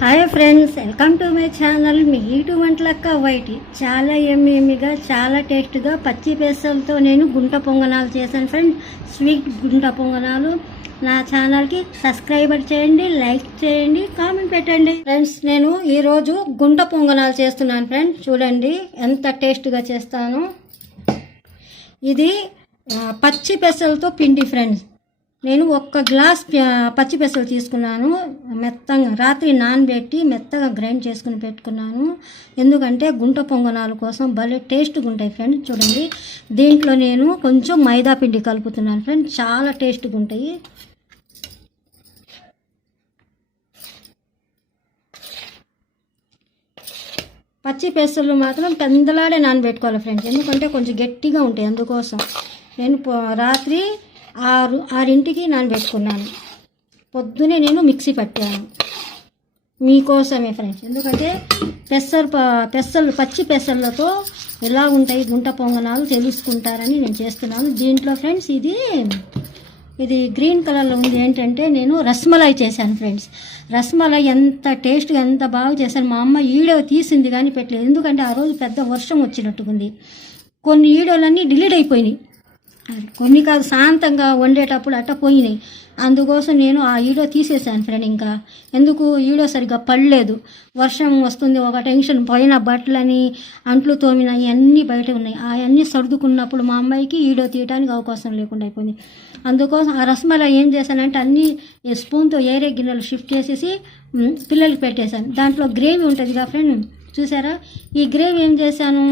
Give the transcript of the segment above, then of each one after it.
Hi friends, welcome to my channel. మీ ఈటు వంటలక్క వైటి. చాలా ఎమ్మిగా చాలా టేస్ట్గా పచ్చి పెసలతో నేను గుంట పొంగనాలు చేశాను ఫ్రెండ్స్. స్వీట్ గుంట పొంగనాలు. నా ఛానల్కి సబ్స్క్రైబర్ చేయండి, లైక్ చేయండి, కామెంట్ పెట్టండి ఫ్రెండ్స్. నేను ఈరోజు గుంట పొంగనాలు చేస్తున్నాను ఫ్రెండ్స్. చూడండి ఎంత టేస్ట్గా చేస్తాను. ఇది పచ్చి పెసలతో పిండి ఫ్రెండ్స్. నేను 1 గ్లాస్ పచ్చి పెసలు తీసుకున్నాను. మెత్తగా రాత్రి నానబెట్టి మెత్తగా గ్రైండ్ చేసుకుని పెట్టుకున్నాను. ఎందుకంటే గుంట పొంగనాల కోసం భలే టేస్ట్గా ఉంటాయి ఫ్రెండ్స్. చూడండి, దీంట్లో నేను కొంచెం మైదా పిండి కలుపుతున్నాను ఫ్రెండ్స్. చాలా టేస్ట్గా ఉంటాయి. పచ్చి పెసలు మాత్రం పెందలాడే నానబెట్టుకోవాలి ఫ్రెండ్స్, ఎందుకంటే కొంచెం గట్టిగా ఉంటాయి. అందుకోసం నేను రాత్రి 6 నానబెట్టుకున్నాను. పొద్దునే నేను మిక్సీ పట్టాను మీకోసమే ఫ్రెండ్స్. ఎందుకంటే పచ్చి పెసర్లతో ఎలా ఉంటాయి గుంట పొంగనాలు తెలుసుకుంటారని నేను చేస్తున్నాను. దీంట్లో ఫ్రెండ్స్ ఇది గ్రీన్ కలర్లో ఉంది. ఏంటంటే నేను రస్మలై చేశాను ఫ్రెండ్స్. రస్మలై ఎంత టేస్ట్గా ఎంత బాగా చేశాను. మా అమ్మ వీడియో తీసింది కానీ పెట్టలేదు, ఎందుకంటే ఆ రోజు పెద్ద వర్షం వచ్చినట్టుకుంది. కొన్ని వీడియోలన్నీ డిలీట్ అయిపోయినాయి, కొన్ని కాదు శాంతంగా వండేటప్పుడు అట్ట పోయినాయి. అందుకోసం నేను ఆ వీడియో తీసేసాను ఫ్రెండ్. ఇంకా ఎందుకు వీడియో సరిగ్గా పడలేదు, వర్షం వస్తుంది ఒక టెన్షన్. పైన బట్టలని అంట్లు తోమినాయి అన్నీ బయట ఉన్నాయి. అవన్నీ సర్దుకున్నప్పుడు మా అమ్మాయికి వీడియో తీయడానికి అవకాశం లేకుండా అయిపోయింది. అందుకోసం ఆ రసమలా ఏం చేశానంటే అన్నీ స్పూన్తో ఏరే గిన్నెలు షిఫ్ట్ చేసేసి పిల్లలకి పెట్టేశాను. దాంట్లో గ్రేవీ ఉంటుంది కదా ఫ్రెండ్, చూసారా? ఈ గ్రేవీ ఏం చేశాను,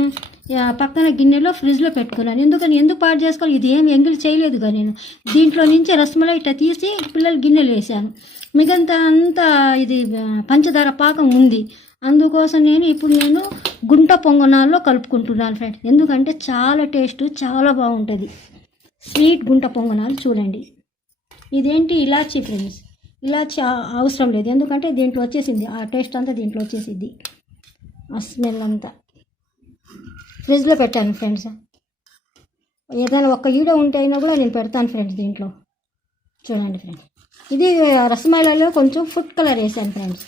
పక్కన గిన్నెలో ఫ్రిడ్జ్లో పెట్టుకున్నాను. ఎందుకు పాడు చేసుకోవాలి, ఇది ఏం ఎంగిల్ చేయలేదుగా నేను. దీంట్లో నుంచి రసమలై ఇట్లా తీసి పిల్లలు గిన్నెలు వేసాను. మిగతా అంతా ఇది పంచదార పాకం ఉంది. అందుకోసం ఇప్పుడు నేను గుంట పొంగనాల్లో కలుపుకుంటున్నాను ఫ్రెండ్స్. ఎందుకంటే చాలా టేస్ట్ చాలా బాగుంటుంది స్వీట్ గుంట పొంగనాలు. చూడండి, ఇదేంటి ఇలాచీ ఫ్రెండ్స్. ఇలాచీ అవసరం లేదు, ఎందుకంటే దీంట్లో వచ్చేసింది ఆ టేస్ట్ అంతా. దీంట్లో వచ్చేసింది ఆ స్మెల్ అంతా. ఫ్రిడ్జ్లో పెట్టాను ఫ్రెండ్స్. ఏదైనా ఒక్క వీడియో ఉంటే అయినా కూడా నేను పెడతాను ఫ్రెండ్స్ దీంట్లో. చూడండి ఫ్రెండ్స్, ఇది రసమలైలో కొంచెం ఫుడ్ కలర్ వేసాను ఫ్రెండ్స్.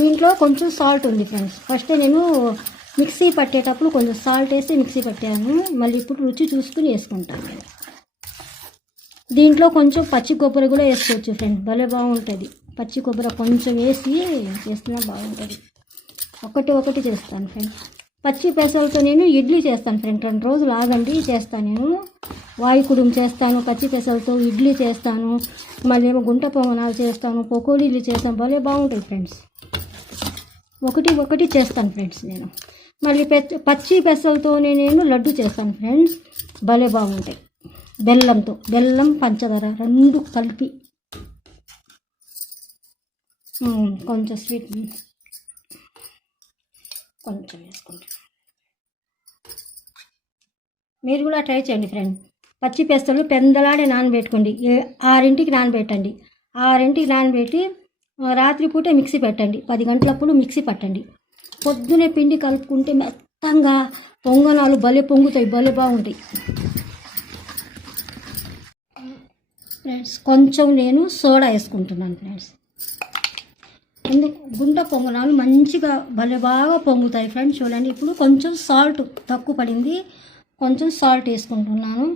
దీంట్లో కొంచెం సాల్ట్ ఉంది ఫ్రెండ్స్. ఫస్ట్ నేను మిక్సీ పట్టేటప్పుడు కొంచెం సాల్ట్ వేసి మిక్సీ పట్టాను. మళ్ళీ ఇప్పుడు రుచి చూసుకుని వేసుకుంటాను. దీంట్లో కొంచెం పచ్చి కొబ్బరి కూడా వేసుకోవచ్చు ఫ్రెండ్స్, భలే బాగుంటుంది. పచ్చి కొబ్బరి కొంచెం వేసి చేస్తున్నా బాగుంటుంది. ఒకటి చేస్తాను ఫ్రెండ్స్. పచ్చి పెసలతో నేను ఇడ్లీ చేస్తాను ఫ్రెండ్. 2 రోజులు ఆగండి చేస్తాను. నేను వాయుకుడుం చేస్తాను, పచ్చి పెసలతో ఇడ్లీ చేస్తాను, మళ్ళీ ఏమో గుంట పొంగనాలు చేస్తాను, పకోడీలు చేస్తాను. భలే బాగుంటుంది ఫ్రెండ్స్. ఒకటి చేస్తాను ఫ్రెండ్స్ నేను. మళ్ళీ పచ్చి పెసలతోనే నేను లడ్డు చేస్తాను ఫ్రెండ్స్, భలే బాగుంటాయి. బెల్లం పంచదార 2 కలిపి కొంచెం స్వీట్ కొంచెం వేసుకుంటాను. మీరు కూడా ట్రై చేయండి ఫ్రెండ్. పచ్చి పెసలు పెందలాడే నానబెట్టుకోండి. 6 నానబెట్టండి. 6 నానబెట్టి రాత్రిపూట మిక్సీ పెట్టండి. 10 గంటలప్పుడు మిక్సీ పట్టండి. పొద్దునే పిండి కలుపుకుంటే మెత్తంగా పొంగనాలు భలే పొంగుతాయి, భలే బాగుంటాయి ఫ్రెండ్స్. కొంచెం నేను సోడా వేసుకుంటున్నాను ఫ్రెండ్స్. గుంట పొంగనాలు మంచిగా భలే బాగా పొంగుతాయి ఫ్రెండ్స్. చూడండి, ఇప్పుడు కొంచెం సాల్ట్ తక్కువ పడింది, కొంచెం సాల్ట్ వేసుకుంటున్నాను.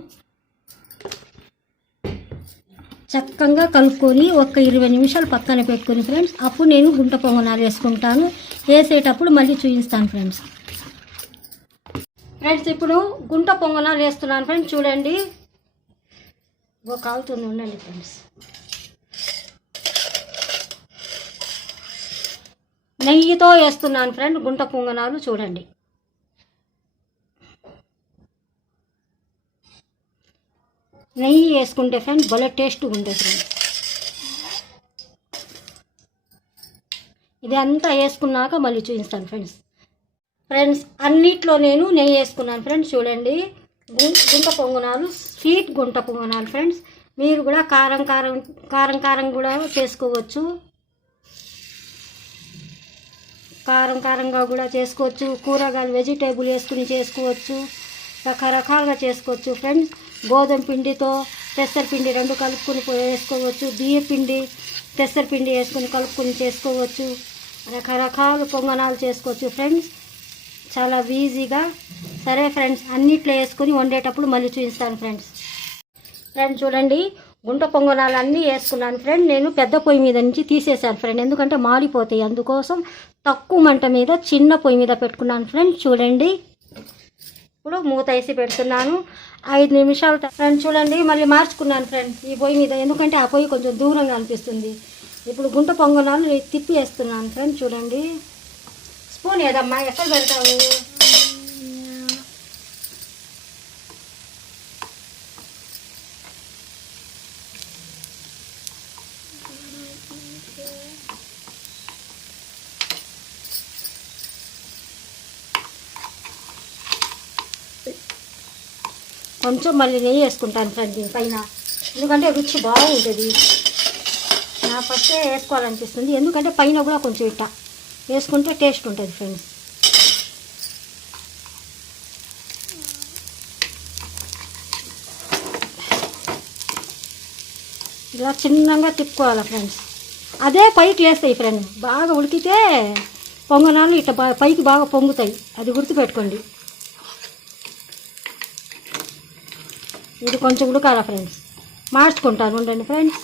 చక్కగా కలుపుకొని ఒక 20 నిమిషాలు పక్కన పెట్టుకొని ఫ్రెండ్స్, అప్పుడు నేను గుంట పొంగనాలు వేసుకుంటాను. వేసేటప్పుడు మళ్ళీ చూపిస్తాను ఫ్రెండ్స్. ఇప్పుడు గుంట పొంగనాలు వేస్తున్నాను ఫ్రెండ్స్. చూడండి, కాలుతుంది, ఉండండి ఫ్రెండ్స్. నెయ్యితో వేస్తున్నాను ఫ్రెండ్ గుంట పొంగనాలు. చూడండి, నెయ్యి వేసుకుంటే ఫ్రెండ్ భలే టేస్ట్గా ఉంటుంది ఫ్రెండ్. ఇది అంతా వేసుకున్నాక మళ్ళీ చూపిస్తాను ఫ్రెండ్స్. అన్నిట్లో నేను నెయ్యి వేసుకున్నాను ఫ్రెండ్స్. చూడండి, గుంట పొంగనాలు స్వీట్ గుంట పొంగనాలు ఫ్రెండ్స్. మీరు కూడా కారం కూడా చేసుకోవచ్చు, కారంగా కూడా చేసుకోవచ్చు. కూరగాయలు వెజిటేబుల్ వేసుకుని చేసుకోవచ్చు, రకరకాలుగా చేసుకోవచ్చు ఫ్రెండ్స్. గోధుమ పిండితో పెసరపిండి రెండు కలుపుకొని వేసుకోవచ్చు, బియ్య పిండి పెసరపిండి వేసుకొని కలుపుకొని చేసుకోవచ్చు, రకరకాల పొంగనాలు చేసుకోవచ్చు ఫ్రెండ్స్, చాలా ఈజీగా. సరే ఫ్రెండ్స్, అన్నిట్లో వేసుకొని వండేటప్పుడు మళ్ళీ చూపిస్తాను ఫ్రెండ్స్. చూడండి, గుంట పొంగనాలు అన్నీ వేసుకున్నాను ఫ్రెండ్. నేను పెద్ద పొయ్యి మీద నుంచి తీసేసాను ఫ్రెండ్, ఎందుకంటే మాడిపోతాయి. అందుకోసం తక్కువ మంట మీద చిన్న పొయ్యి మీద పెట్టుకున్నాను ఫ్రెండ్. చూడండి, ఇప్పుడు మూత వేసి పెడుతున్నాను 5 నిమిషాలు ఫ్రెండ్. చూడండి, మళ్ళీ మార్చుకున్నాను ఫ్రెండ్ ఈ పొయ్యి మీద, ఎందుకంటే ఆ పొయ్యి కొంచెం దూరంగా అనిపిస్తుంది. ఇప్పుడు గుంట పొంగనాలు తిప్పి వేస్తున్నాను ఫ్రెండ్. చూడండి, స్పూన్ ఏదమ్మా, ఎక్కడ పెడతావు? కొంచెం మళ్ళీ నెయ్యి వేసుకుంటాను ఫ్రెండ్ దీనిపైన, ఎందుకంటే రుచి బాగుంటుంది. నా ఫస్టే వేసుకోవాలనిపిస్తుంది, ఎందుకంటే పైన కూడా కొంచెం ఇట్ట వేసుకుంటే టేస్ట్ ఉంటుంది ఫ్రెండ్స్. ఇలా చిన్నగా తిప్పుకోవాలి ఫ్రెండ్స్. అదే పైకి వేస్తాయి ఫ్రెండ్, బాగా ఉడికితే పొంగనాలు ఇట్ట పైకి బాగా పొంగుతాయి, అది గుర్తుపెట్టుకోండి. ఇది కొంచెం ఉడకాల ఫ్రెండ్స్, మార్చుకుంటాను ఉండండి ఫ్రెండ్స్.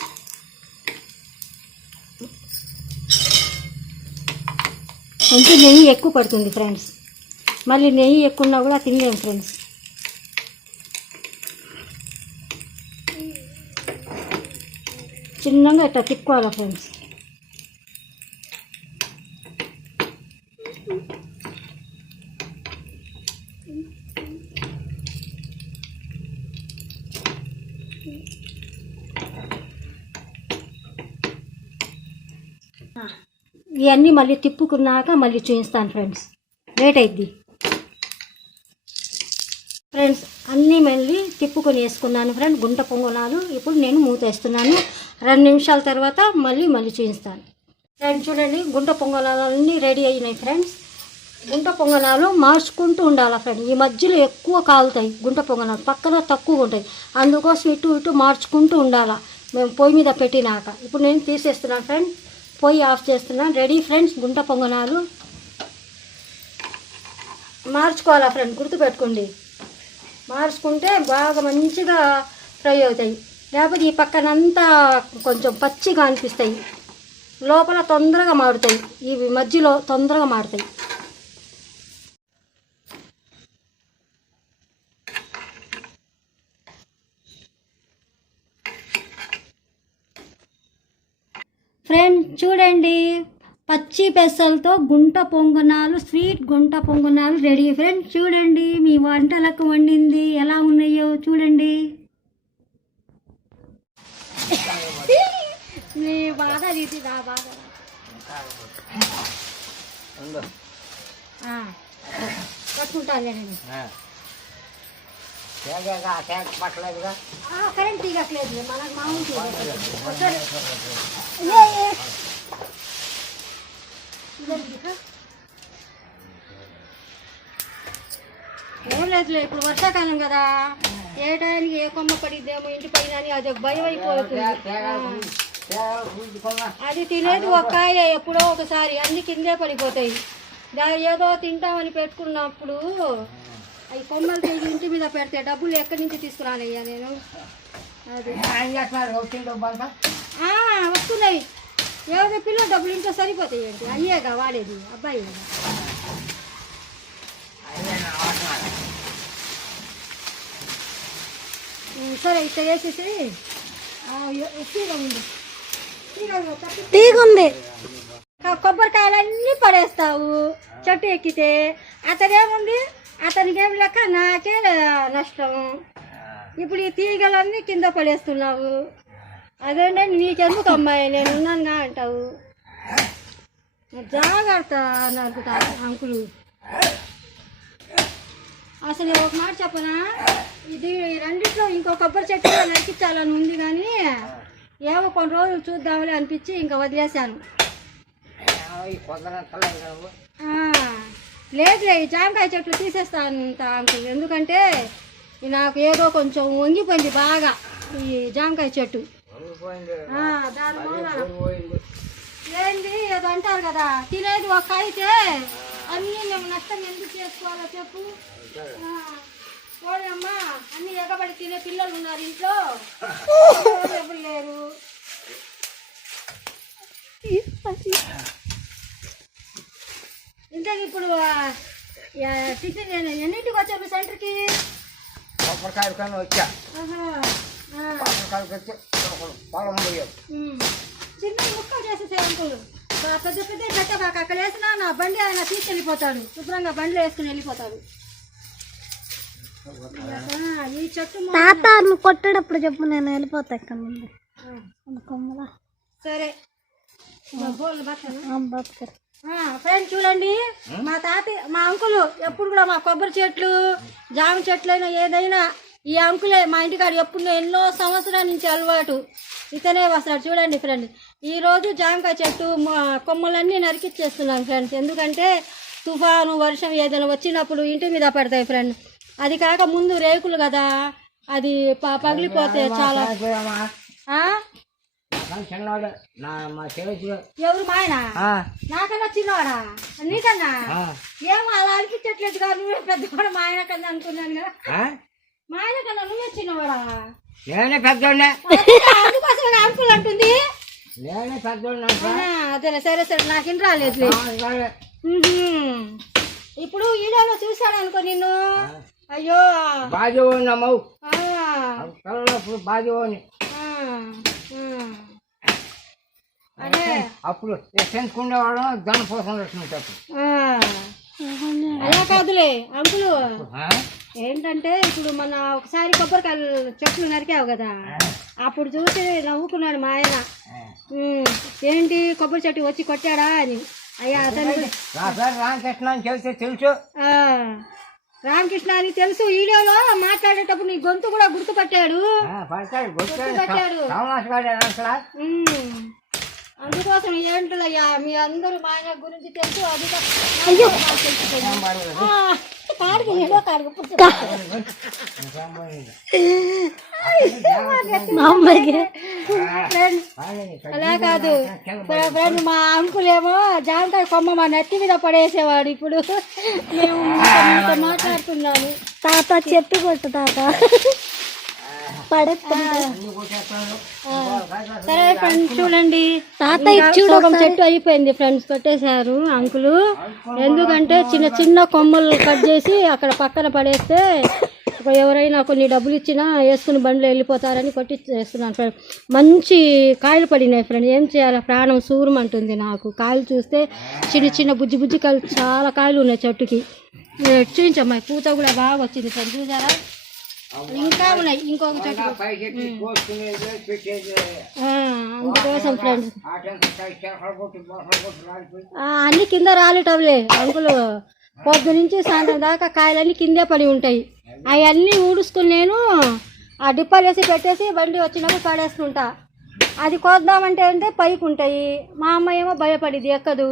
కొంచెం నెయ్యి ఎక్కువ పడుతుంది ఫ్రెండ్స్, మళ్ళీ నెయ్యి ఎక్కువన్నా కూడా తినలేము ఫ్రెండ్స్. చిన్నగా ఇట్లా తిప్పుకోవాలి ఫ్రెండ్స్. ఇవన్నీ మళ్ళీ తిప్పుకున్నాక మళ్ళీ చూపిస్తాను ఫ్రెండ్స్, లేట్ అయిద్ది ఫ్రెండ్స్. అన్నీ మళ్ళీ తిప్పుకొని వేసుకున్నాను ఫ్రెండ్ గుంట పొంగనాలు. ఇప్పుడు నేను మూత వేస్తున్నాను, 2 నిమిషాల తర్వాత మళ్ళీ చూపిస్తాను ఫ్రెండ్స్. చూడండి, గుంట పొంగనాలు అన్నీ రెడీ అయినాయి ఫ్రెండ్స్. గుంట పొంగనాలు మార్చుకుంటూ ఉండాలి ఫ్రెండ్, ఈ మధ్యలో ఎక్కువ కాలుతాయి గుంట పొంగనాలు, పక్కన తక్కువ ఉంటాయి. అందుకోసం ఇటు మార్చుకుంటూ ఉండాలి మేము పొయ్యి మీద పెట్టినాక. ఇప్పుడు నేను తీసేస్తున్నాను ఫ్రెండ్, పొయ్యి ఆఫ్ చేస్తున్నాను. రెడీ ఫ్రెండ్స్, గుంట పొంగనాలు మార్చుకోవాలా ఫ్రెండ్, గుర్తుపెట్టుకోండి. మార్చుకుంటే బాగా మంచిగా ఫ్రై అవుతాయి, లేకపోతే ఈ పక్కనంతా కొంచెం పచ్చిగా అనిపిస్తాయి, లోపల తొందరగా మాడుతాయి, ఇవి మధ్యలో తొందరగా మాడుతాయి. ఫ్రెండ్ చూడండి, పచ్చి పెసలతో గుంట పొంగనాలు, స్వీట్ గుంట పొంగనాలు రెడీ ఫ్రెండ్. చూడండి, మీ వంటలకు వండింది ఎలా ఉన్నాయో చూడండి. మీ బాధ ఇది నా బాధ. పట్టుకుంటాను కరెంట్ తీగట్లేదు, మనకు మామూలు ఏం లేదులే. ఇప్పుడు వర్షాకాలం కదా, ఏ టైంకి ఏ కొమ్మ పడిద్దేమో ఇంటి పైన అని అది భయం అయిపోతుంది. అది తినేది ఒక్కాయ ఎప్పుడో ఒకసారి, అన్ని కిందే పడిపోతాయి. దాని ఏదో తింటామని పెట్టుకున్నప్పుడు అవి కొమ్మలు తెగి ఇంటి మీద పెడితే డబ్బులు ఎక్కడి నుంచి తీసుకురానయ్యా నేను. అది వస్తున్నాయి, ఏదో పిల్లలు డబ్బులు ఇంట్లో సరిపోతాయి ఏంటి, అయ్యేగా వాడేది అబ్బాయి. సరే ఇక్కడ వేసేసి తీగుంది, కొబ్బరికాయలన్నీ పడేస్తావు చెట్టు ఎక్కితే. అతనేముంది, అతనికి ఏం లెక్క, నాకే నష్టం. ఇప్పుడు ఈ తీగలన్నీ కింద పడేస్తున్నావు, అదేంటే నీకెందుకు అమ్మాయి నేను ఉన్నానుగా అంటావు. జాగ్రత్త అనుకుంటా అంకులు. అసలు ఒక మాట చెప్పనా, ఇది రెండిట్లో ఇంకో కొబ్బరి చెట్టు నరికించాలని ఉంది, కానీ ఏమో కొన్ని రోజులు చూద్దామని అనిపించి ఇంకా వదిలేశాను. లేదులే, జామకాయ చెట్లు తీసేస్తాను అంకుల్, ఎందుకంటే నాకు ఏదో కొంచెం వంగిపోయింది బాగా. ఈ జామకాయ చెట్టు దాని మూలాన ఏంది ఏదో అంటారు కదా, తినేది ఒక అయితే అన్నీ మేము నష్టం ఎందుకు చేసుకోవాలో చెప్పు. చూడమ్మా, అన్ని ఎగబడి తినే పిల్లలు ఉన్నారు ఇంట్లో, ఎవరు లేరు. ఇంతకు ఇప్పుడు టిఫిన్ ఎన్నింటికి వచ్చారు సెంటర్కి? చిన్న ముక్కలు చేసేసారు అంకులు, పెద్ద పెద్ద పెట్టబాక. అక్కడ వేసినా నా బండి ఆయన తీసుకెళ్ళిపోతాడు, శుభ్రంగా బండిలో వేసుకుని వెళ్ళిపోతాడు. ఈ చెట్టు తాత నువ్వు కొట్టేటప్పుడు చెప్పు, నేను వెళ్ళిపోతా ఇక్కడ నుండి. సరే ఫ్రెండ్స్ చూడండి, మా తాతయ్య మా అంకులు ఎప్పుడు కూడా మా కొబ్బరి చెట్లు జామ చెట్లు అయినా ఏదైనా ఈ అంకులే మా ఇంటికాడ ఎప్పుడు ఎన్నో సంవత్సరాల నుంచి అలవాటు, ఇతనే వస్తాడు. చూడండి ఫ్రెండ్, ఈరోజు జామకాయ చెట్టు కొమ్మలన్నీ నరికిచ్చేస్తున్నాం ఫ్రెండ్స్. ఎందుకంటే తుఫాను వర్షం ఏదైనా వచ్చినప్పుడు ఇంటి మీద పడతాయి ఫ్రెండ్. అది కాక ముందు రేకులు కదా, అది పగిలిపోతే చాలా. ఎవరు మా ఆయన? నాకన్నా చిన్నవాడా? నీకన్నా? ఏమో అలా అనిపించట్లేదు కదా, నువ్వే పెద్దవాడు మా ఆయన కన్నా అనుకున్నాను కదా. మా ఆయన కన్నా నువ్వే చిన్నవాడా? నేనే పెద్దోడినే. అందుకోసం అంకుల్ అంటుంది. నేనే పెద్దోడినా? అదే సరే సరే, నాకేం రాలేదు. ఇప్పుడు ఈడోలో చూశాను అనుకో నిన్ను. అయ్యో బాజోనమ్మవు, బాజోని అదే అప్పుడు ఎక్కించుకునేవాళ్ళం దానికోసం వచ్చినట్టు. అలా కాదులే అంకులు, ఏంటంటే ఇప్పుడు మన ఒకసారి కొబ్బరికాయలు చెట్లు నరికావు కదా, అప్పుడు చూసి నవ్వుకున్నాడు మా ఆయన. ఏంటి కొబ్బరి చెట్టు వచ్చి కొట్టాడా అని. అయ్యా అతను రామకృష్ణ అని చెబితే తెలుసు. రామకృష్ణ అని తెలుసు. వీడియోలో మాట్లాడేటప్పుడు నీ గొంతు కూడా గుర్తుపట్టాడు. అందుకోసం ఏంటయ్యా మీ అందరూ మా ఆయన గురించి తెలుసు. అది అలా కాదు ఫ్రెండ్, మా అంకులేమో జామకాయ కొమ్మ మా నెత్తి మీద పడేసేవాడు. ఇప్పుడు మేము మాట్లాడుతున్నాము. తాత చెట్టు కొట్టు తాత సరే ఫ్రెండ్స్ చూడండి, తాతయ్య చెట్టు అయిపోయింది ఫ్రెండ్స్, కొట్టేశారు అంకులు. ఎందుకంటే చిన్న చిన్న కొమ్మలు కట్ చేసి అక్కడ పక్కన పడేస్తే ఎవరైనా కొన్ని డబ్బులు ఇచ్చినా వేసుకుని బండ్లో వెళ్ళిపోతారని కొట్టిస్తున్నాను ఫ్రెండ్. మంచి కాయలు పడినాయి ఫ్రెండ్. ఏం చేయాలి, ప్రాణం సూరమంటుంది నాకు. కాయలు చూస్తే చిన్న చిన్న బుజ్జి బుజ్జి కాయలు, చాలా కాయలు ఉన్నాయి చెట్టుకి. చూపించమ్మాయి, పూత కూడా బాగా వచ్చింది ఫ్రెండ్, చూసారా? ఇంకా ఉన్నాయి ఇంకొక చెట్టు. అందుకోసం ఫ్రెండ్స్ అన్ని కింద రాలేటవులే అంకులు. పొద్దు నుంచి సాయంత్రం దాకా కాయలన్నీ కిందే పడి ఉంటాయి. అవన్నీ ఊడుసుకుని నేను ఆ డిప్పాలు వేసి పెట్టేసి బండి వచ్చినప్పుడు పడేస్తుంటా. అది కోద్దామంటే అంటే పైకి ఉంటాయి. మా అమ్మ ఏమో భయపడిది, ఎక్కదు.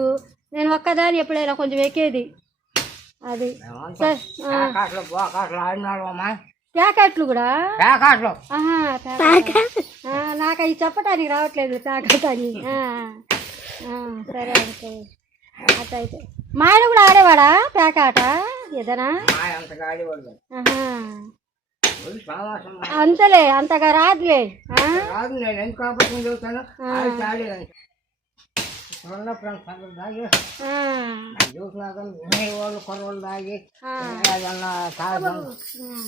నేను ఒక్కదాన్ని ఎప్పుడైనా కొంచెం ఎక్కేది. అది ప్యాకెట్లు కూడా నాకు అవి చెప్పటానికి రావట్లేదు ప్యాకెట్ అని. సరే అనుకో, అట్లయితే మా ఆయన కూడా ఆడేవాడా ప్యాకెట ఏదైనా? అంతలే, అంతగా రాదులే. కొరవలు దాగి ఏదన్నా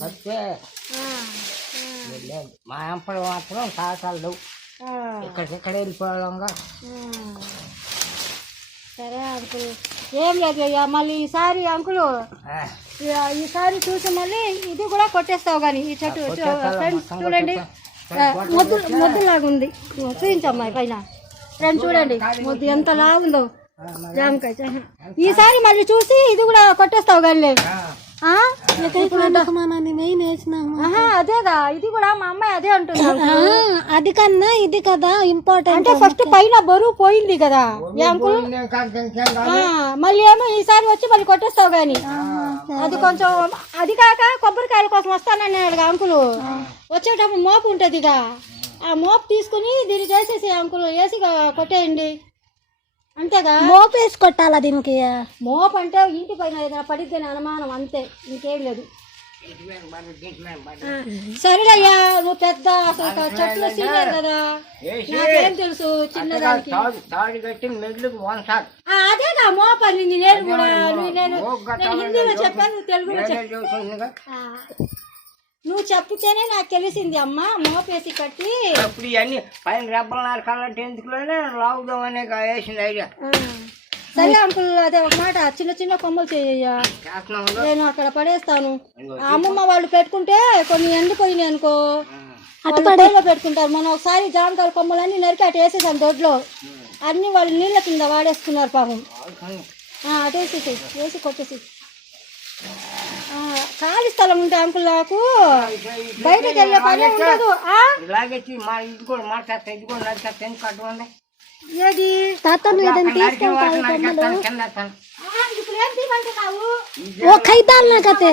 వస్తే మా ఎంపడు మాత్రం తాతాలు ఇక్కడిక్కడ వెళ్ళిపోవాలంగా. సరే అంకుల్, ఏం లేదు అయ్యా. మళ్ళీ ఈసారి అంకులు ఈసారి చూసి మళ్ళీ ఇది కూడా కొట్టేస్తావు కానీ ఈ చెట్టు. ఫ్రెండ్స్ చూడండి, ముద్దులాగా ఉంది. చూపించమ్మాయి పైన ఫ్రెండ్స్ చూడండి, ముద్దు ఎంత లాగుందో జామకాయ. ఈసారి మళ్ళీ చూసి ఇది కూడా కొట్టేస్తావు కానీ. అదేగా, ఇది కూడా మా అమ్మాయి అదే అంటుంది. అది కన్నా ఇది కదా ఇంపార్టెంట్. అంటే ఫస్ట్ పైన బరువు పోయింది కదా అంకుల్, మళ్ళీ ఏమో ఈసారి వచ్చి మళ్ళీ కొట్టేస్తావు కానీ. అది కొంచెం అది కాక కొబ్బరికాయల కోసం వస్తానన్నాడు అంకులు. వచ్చేటప్పుడు మోపు ఉంటుంది ఇక ఆ మోపు తీసుకుని దీన్ని చేసేసి అంకులు వేసి కొట్టేయండి. అంతేగా మోపు వేసి కొట్టాలా దీనికి? మోపు అంటే ఇంటి పైన ఏదైనా పడిద్దని అనుమానం, అంతే, ఇంకేం లేదు. సరేయ్యా, నువ్వు పెద్ద అసలు చెట్లు సీనియర్ కదా, నాకేం తెలుసు చిన్నదానికి. అదేగా మోపు అనింది. నేను కూడా నేను హిందీలో చెప్పాను, నువ్వు తెలుగులో చెప్పు. నువ్వు చెప్తేనే నాకు తెలిసింది అమ్మా. మోపేసి కట్టి ఇప్పుడు ఇవన్నీ పైన రెబ్బలు నరకాలంటే ఎందుకులోనే లావుదాం అనే వేసింది ఐడియా. సరే అంకుల్, అదే ఒక మాట, చిన్న చిన్న కొమ్మలు చేయయ్యా, నేను అక్కడ పడేస్తాను. అమ్మమ్మ వాళ్ళు పెట్టుకుంటే కొన్ని ఎండిపోయినాయి అనుకో, అటుపడేలో పెట్టుకుంటారు. మనం ఒకసారి జామకాయల కొమ్మలన్నీ నరికి అటు వేసేసాను దొడ్లో, అన్ని వాళ్ళు నీళ్ళ కింద వాడేసుకున్నారు పాపం. అటేసేసి వేసి కొట్టేసి. ఖాళీ స్థలం ఉంటే అంకుల్ నాకు బయటకు వెళ్ళే పని ఉండదు. ఏది తాత ఏదైనా తీసుకెళ్తావు కొమ్మలు? ఇప్పుడు ఏం తీయమంటున్నావు? ఓ ఖైతాల్ కతే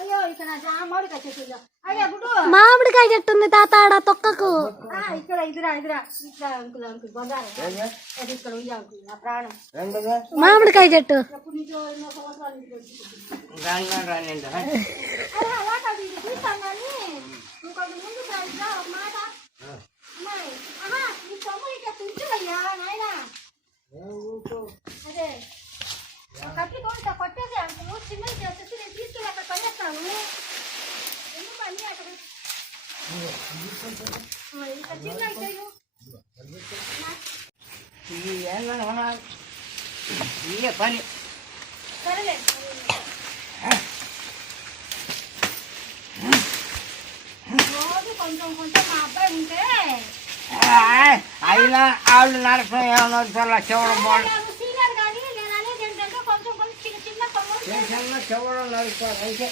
అయ్యో, ఇక్కడ మామిడికాయ చెట్టు. అయ్యా గుడ్డు, మామిడికాయ చెట్టు ఉంది తాత ఆడ తొక్కకు. ఇక్కడ ఇదిరా ఇదిరా ఇట్లా అంకుల్ అంకుల్ బంగారం అది ఇక్కడ ఉంది అంకుల్, నా ప్రాణం. మామిడికాయ చెట్టు ఎప్పుడు నుంచో ఎన్నో సంవత్సరాల నుంచి పెంచుకుంటున్నాను. అలా కాదు, ఇది తీస్తాను కానీ ఇంకొక ముందు సారిగా ఒక మాట. అమ్మాయి, ఈ కొమ్మలు ఇట్లా తుంచువయ్యా నాయన. అదే కట్టి కొంటా కొట్టేసి అంకులు చిన్నది చేసేసి నేను తీసుకెళ్ళి అక్కడ పడేస్తాను. ఎందుకు అన్నీ అక్కడ ఇంకా చిన్న చేయు. పని సరేలే, రోజు కొంచెం కొంచెం మా అబ్బాయి ఉంటే అయినా వాళ్ళు నరసం ఏమన్నా చెవడం బాగుంది. సీనియర్ కానీ నేను అనేది ఏంటంటే కొంచెం కొంచెం చిన్న చిన్న కొమ్మలు చెవడం నడుస్తారు అయితే